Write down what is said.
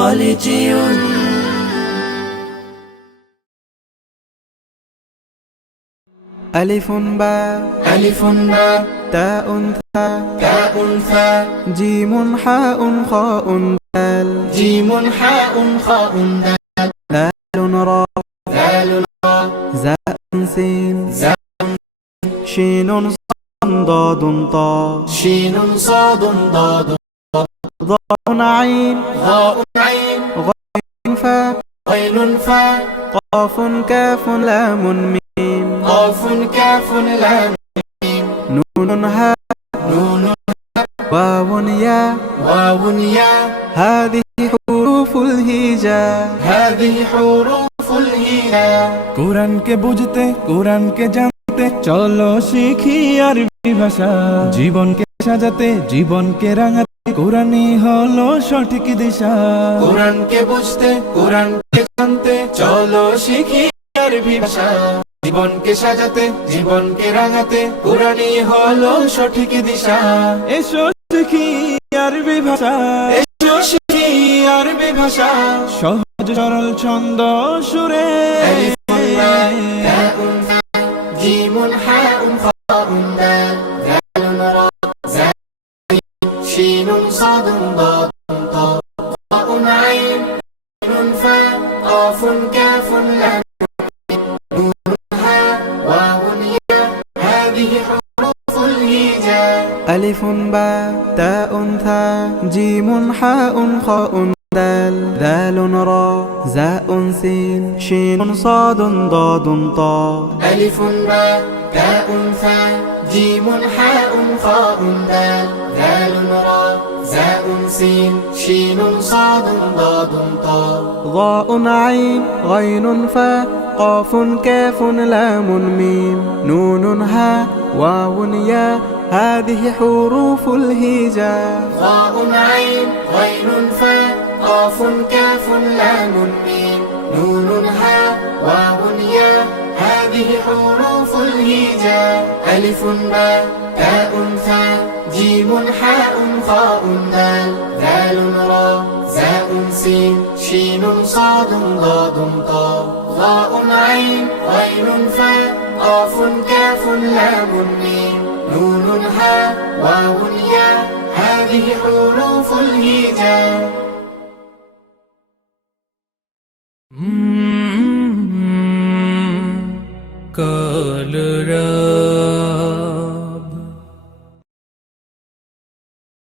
خالدي. ألف باء ألف باء تاء ثاء تاء ثاء جيم حاء خاء دال جيم حاء خاء دال را دال را زاء سين زاء شين صاد ضاد طاء شين صاد ضاد ضاء عين ضاء عين غين فاء غين فاء قاف كاف لام ميم قاف كاف لام نون هاء نون واو ياء واو ياء هذه حروف الهجاء هذه حروف الهجاء কোরআনকে বুঝতে কোরআনকে জানতে চলো শিখি আরবি ভাষা জীবনকে সাজাতে জীবনকে রাঙাতে কোরআনই হলো সঠিক দিশা কোরআনকে বুঝতে কোরআনকে জানতে চলো শিখি আরবি ভাষা জীবনকে সাজাতে জীবনকে রাঙাতে কোরআনই হলো সঠিক দিশা এসো শিখি আরবি ভাষা এসো শিখি আরবি ভাষা সহজ সরল ছন্দ সুরে ألف باء تاء ثاء جيم حاء خاء دال دال را زاء شين صاد ضاد طاء ضاء عين نون فاء قاف كاف لام نون هاء واو ياء هذه حروف الهجاء ألف باء تاء ثاء جيم حاء خاء دال ذال را زاء سين شين صاد ضاد طاء ألف باء تاء ثاء جيم حاء خاء دال دال را زاء سين شين صاد ضاد طاء ضاء عين غين فاء قاف كاف لام ميم نون هاء واو ياء هذه حروف الهجاء ضاء عين غين فاء قاف كاف لام ميم نون هاء واو ياء هذه حروف الهجاء ألف باء تاء ثاء جيم حاء خاء دال ذال را زاء سين شين صاد ضاد طاء ضاء عين غين فاء قاف كاف لام ميم نون هاء واو ياء هذه حروف الهجاء